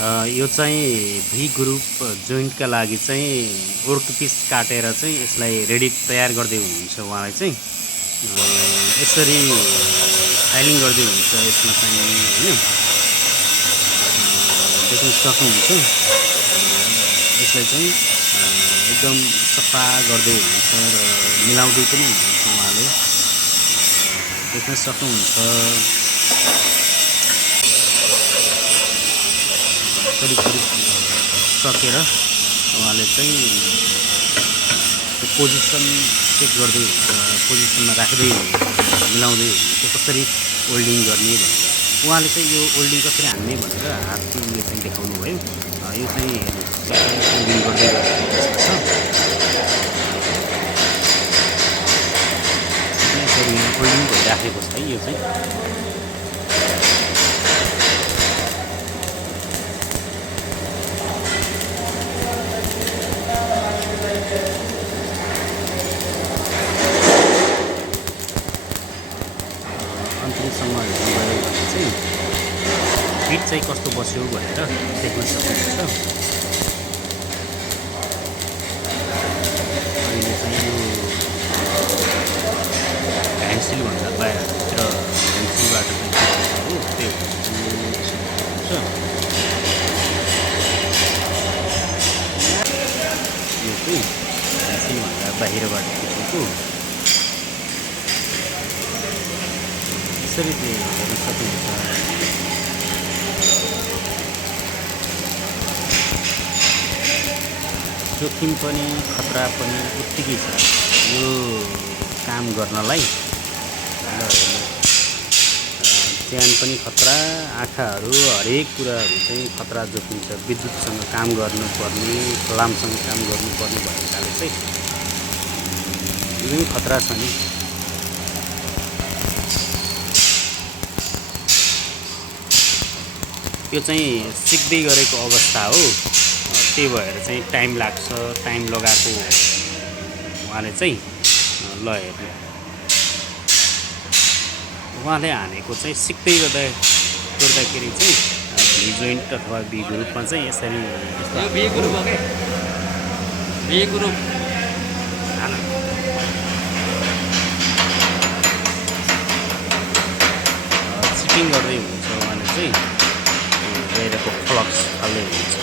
यो चाहिँ भी ग्रुप जोइन्टका लागि चाहिँ वर्क पिस काटेर चाहिँ यसलाई रेडी तयार गर्दै हुनुहुन्छ उहाँले चाहिँ यसरी फाइलिङ गर्दै हुनुहुन्छ यसमा चाहिँ हैन देख्न सक्नुहुन्छ यसलाई चाहिँ एकदम सफा गर्दै हुनुहुन्छ र मिलाउँदै पनि हुनुहुन्छ उहाँले देख्न सक्नुहुन्छ करिब सकेर उहाँले चाहिँ त्यो पोजिसन चेक गर्दै हुन्छ पोजिसनमा राख्दै मिलाउँदै हुन्छ कसरी होल्डिङ गर्ने भनेर उहाँले चाहिँ यो होल्डिङ कसरी हान्ने भनेर हातले चाहिँ देखाउनु भयो यो चाहिँ होल्डिङ गर्दै गरेको छ यसरी होल्डिङ भइराखेको छ है यो चाहिँ अन्तिमसम्म हेर्नुभयो भने चाहिँ फिट चाहिँ कस्तो बस्यो भनेर देख्न सक्नुहुन्छ अहिले चाहिँ यो ह्यान्डसिलभन्दा बाहिरभित्र ह्यान्डसिलबाट चाहिँ हो त्यो सक्नुहुन्छ यो चाहिँ ह्यान्डसिलभन्दा बाहिरबाट खिचेको यसरी चाहिँ हेर्न सक्नुहुन्छ जोखिम पनि खतरा पनि उत्तिकै छ यो काम गर्नलाई ज्यान पनि खतरा आँखाहरू हरेक कुराहरू चाहिँ खतरा जोखिम छ विद्युतसँग काम गर्नुपर्ने फलामसँग काम गर्नुपर्ने भएकाले चाहिँ एकदमै खतरा छ नि यो चाहिँ सिक्दै गरेको अवस्था हो त्यही भएर चाहिँ टाइम लाग्छ टाइम लगाएको उहाँले चाहिँ ल हेर्नु उहाँले हानेको चाहिँ सिक्दै गर्दाखेरि चाहिँ भी जोइन्ट अथवा भी ग्रुपमा चाहिँ यसरी भी ग्रुप चिटिङ गर्दै हुन्छ उहाँले चाहिँ बाहिरको फ्लक्स हाल्दै हुन्छ